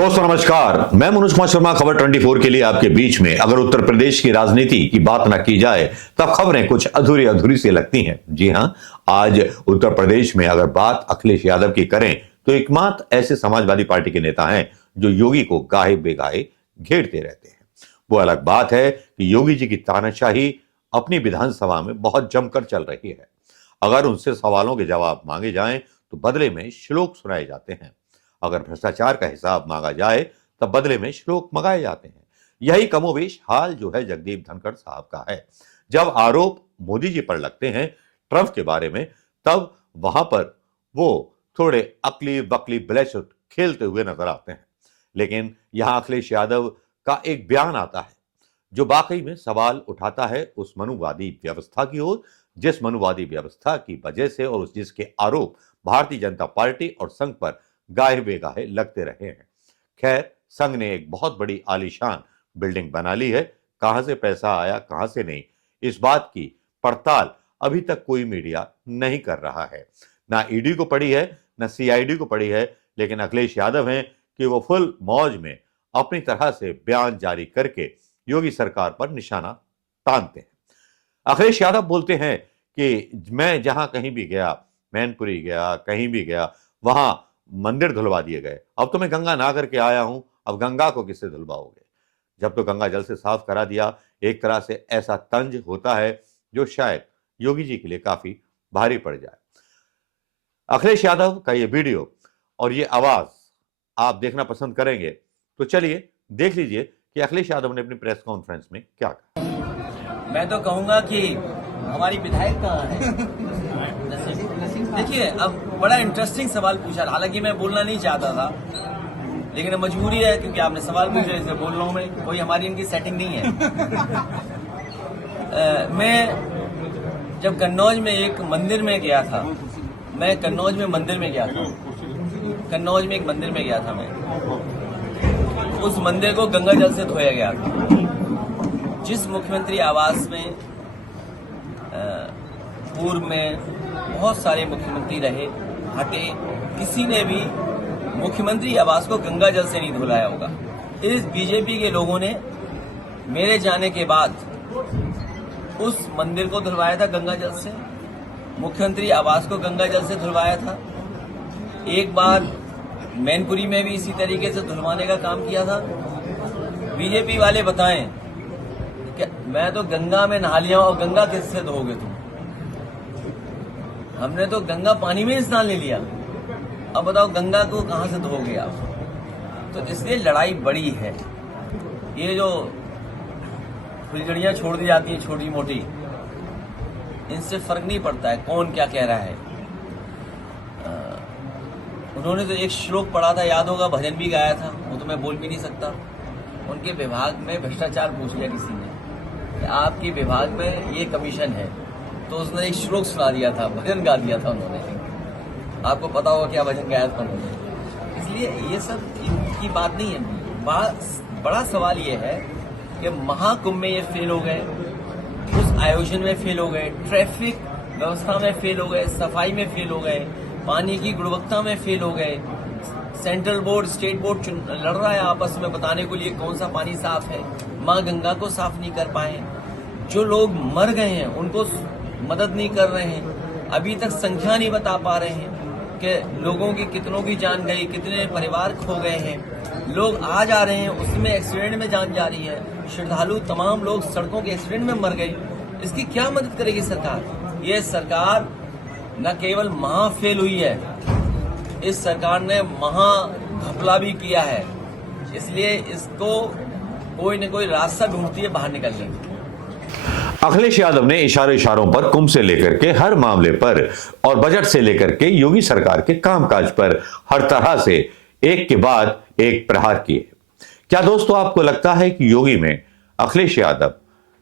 दोस्तों नमस्कार, मैं मनोज कुमार शर्मा खबर 24 के लिए आपके बीच में। अगर उत्तर प्रदेश की राजनीति की बात ना की जाए तब खबरें कुछ अधूरी अधूरी सी लगती हैं। जी हां, आज उत्तर प्रदेश में अगर बात अखिलेश यादव की करें तो एकमात्र ऐसे समाजवादी पार्टी के नेता हैं जो योगी को गाहे बेगाहे घेरते रहते हैं। वो अलग बात है कि योगी जी की तानाशाही अपनी विधानसभा में बहुत जमकर चल रही है। अगर उनसे सवालों के जवाब मांगे जाएं तो बदले में श्लोक सुनाए जाते हैं। अगर भ्रष्टाचार का हिसाब मांगा जाए तब बदले में श्लोक मंगाए जाते हैं। यही कमोवेश हाल जो है जगदीप धनखड़ साहब का है। जब आरोप मोदी जी पर लगते हैं ट्रंप के बारे में, तब वहां पर वो थोड़े अकली बकली ब्लेशुट खेलते हुए नजर आते हैं। लेकिन यहां अखिलेश यादव का एक बयान आता है जो वाकई में सवाल उठाता है उस मनुवादी व्यवस्था की ओर, जिस मनुवादी व्यवस्था की वजह से और उस जिसके आरोप भारतीय जनता पार्टी और संघ पर गाहे बेगाहे लगते रहे हैं। खैर, संघ ने एक बहुत बड़ी आलीशान बिल्डिंग बना ली है। कहां से पैसा आया कहां से नहीं, इस बात की पड़ताल अभी तक कोई मीडिया नहीं कर रहा है। ना ईडी को पड़ी है ना सीआईडी को पड़ी है, लेकिन अखिलेश यादव हैं कि वो फुल मौज में अपनी तरह से बयान जारी करके योगी सरकार पर निशाना तानते हैं। अखिलेश यादव बोलते हैं कि मैं जहां कहीं भी गया, मैनपुरी गया, कहीं भी गया, वहां मंदिर धुलवा दिए गए। अब तो मैं गंगा नहा करके आया हूं, अब गंगा को किससे धुलवाओगे? जब तो गंगा जल से साफ करा दिया। एक तरह से ऐसा तंज होता है जो शायद योगी जी के लिए काफी भारी पड़ जाए। अखिलेश यादव का ये वीडियो और ये आवाज आप देखना पसंद करेंगे तो चलिए देख लीजिए कि अखिलेश यादव ने अपनी प्रेस कॉन्फ्रेंस में क्या कहा। मैं तो कहूंगा कि हमारी विधायक कहाँ है? देखिए, अब बड़ा इंटरेस्टिंग सवाल पूछा। हालांकि मैं बोलना नहीं चाहता था, लेकिन मजबूरी है क्योंकि आपने सवाल पूछा, इसलिए बोल रहा हूं। मैं कोई हमारी इनकी सेटिंग नहीं है। मैं जब कन्नौज में एक मंदिर में गया था, कन्नौज में एक मंदिर में गया था मैं। उस मंदिर को गंगा जल से धोया गया था। जिस मुख्यमंत्री आवास में पूर्व में बहुत सारे मुख्यमंत्री रहे, हटे, किसी ने भी मुख्यमंत्री आवास को गंगा जल से नहीं धुलाया होगा। इस बीजेपी के लोगों ने मेरे जाने के बाद उस मंदिर को धुलवाया था गंगा जल से, मुख्यमंत्री आवास को गंगा जल से धुलवाया था। एक बार मैनपुरी में भी इसी तरीके से धुलवाने का काम किया था। बीजेपी वाले बताएं कि मैं तो गंगा में नहा लिया हूं, और गंगा किससे धोगे तुम? हमने तो गंगा पानी में स्नान ले लिया, अब बताओ गंगा को कहां से धोगे आप? तो इसलिए लड़ाई बड़ी है। ये जो फुलझड़ियां छोड़ दी जाती हैं छोटी मोटी, इनसे फर्क नहीं पड़ता है कौन क्या कह रहा है। उन्होंने तो एक श्लोक पढ़ा था, याद होगा, भजन भी गाया था, वो तो मैं बोल भी नहीं सकता। उनके विभाग में भ्रष्टाचार पूछ लिया किसी ने कि आपके विभाग में ये कमीशन है, तो उसने एक श्लोक सुना दिया था, भजन गा दिया था उन्होंने। आपको पता होगा क्या भजन गाया था उन्होंने। इसलिए ये सब की बात नहीं है। बड़ा सवाल ये है कि महाकुंभ में ये फेल हो गए, उस आयोजन में फेल हो गए, ट्रैफिक व्यवस्था में फेल हो गए, सफाई में फेल हो गए, पानी की गुणवत्ता में फेल हो गए। सेंट्रल बोर्ड स्टेट बोर्ड लड़ रहा है आपस में बताने के लिए कौन सा पानी साफ है, माँ गंगा को साफ नहीं कर पाए। जो लोग मर गए हैं उनको मदद नहीं कर रहे हैं। अभी तक संख्या नहीं बता पा रहे हैं कि लोगों की कितनों की जान गई, कितने परिवार खो गए हैं। लोग आ जा रहे हैं, उसमें एक्सीडेंट में जान जा रही है। श्रद्धालु तमाम लोग सड़कों के एक्सीडेंट में मर गए। इसकी क्या मदद करेगी सरकार? ये सरकार न केवल महा फेल हुई है, इस सरकार ने महा घपला भी किया है। इसलिए इसको कोई न कोई रास्ता ढूंढती है बाहर निकलने की। अखिलेश यादव ने इशारों पर कुंभ से लेकर के हर मामले पर और बजट से लेकर के योगी सरकार के कामकाज पर हर तरह से एक के बाद एक प्रहार किए। क्या दोस्तों आपको लगता है कि योगी में अखिलेश यादव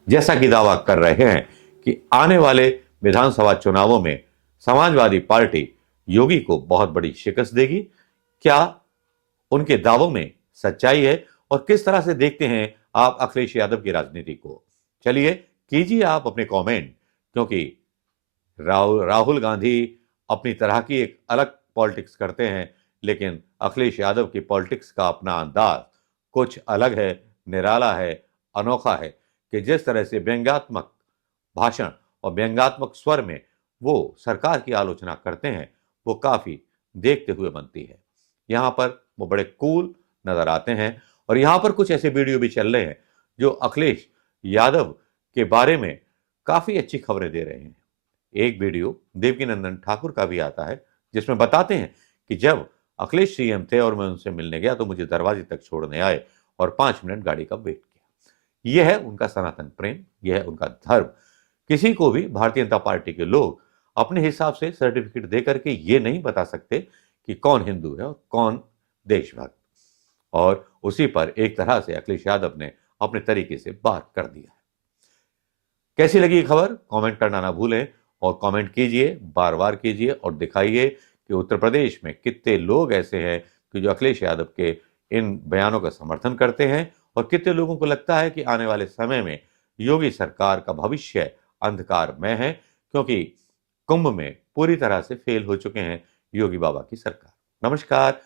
जैसा कि दावा कर रहे हैं कि आने वाले विधानसभा चुनावों में समाजवादी पार्टी योगी को बहुत बड़ी शिकस्त देगी? क्या उनके दावों में सच्चाई है और किस तरह से देखते हैं आप अखिलेश यादव की राजनीति को? चलिए कीजिए आप अपने कमेंट, क्योंकि राहुल गांधी अपनी तरह की एक अलग पॉलिटिक्स करते हैं, लेकिन अखिलेश यादव की पॉलिटिक्स का अपना अंदाज कुछ अलग है, निराला है, अनोखा है कि जिस तरह से व्यंग्यात्मक भाषण और व्यंग्यात्मक स्वर में वो सरकार की आलोचना करते हैं, वो काफी देखते हुए बनती है। यहाँ पर वो बड़े कूल नजर आते हैं और यहाँ पर कुछ ऐसे वीडियो भी चल रहे हैं जो अखिलेश यादव के बारे में काफी अच्छी खबरें दे रहे हैं। एक वीडियो देवकीनंदन ठाकुर का भी आता है जिसमें बताते हैं कि जब अखिलेश सीएम थे और मैं उनसे मिलने गया तो मुझे दरवाजे तक छोड़ने आए और 5 मिनट गाड़ी का वेट किया। यह है उनका सनातन प्रेम, यह है उनका धर्म। किसी को भी भारतीय जनता पार्टी के लोग अपने हिसाब से सर्टिफिकेट दे करके ये नहीं बता सकते कि कौन हिंदू है और कौन देशभक्त। और उसी पर एक तरह से अखिलेश यादव ने अपने तरीके से बात कर दिया है। कैसी लगी ये खबर कमेंट करना ना भूलें और कमेंट कीजिए, बार बार कीजिए और दिखाइए कि उत्तर प्रदेश में कितने लोग ऐसे हैं कि जो अखिलेश यादव के इन बयानों का समर्थन करते हैं और कितने लोगों को लगता है कि आने वाले समय में योगी सरकार का भविष्य अंधकारमय है, क्योंकि कुंभ में पूरी तरह से फेल हो चुके हैं योगी बाबा की सरकार। नमस्कार,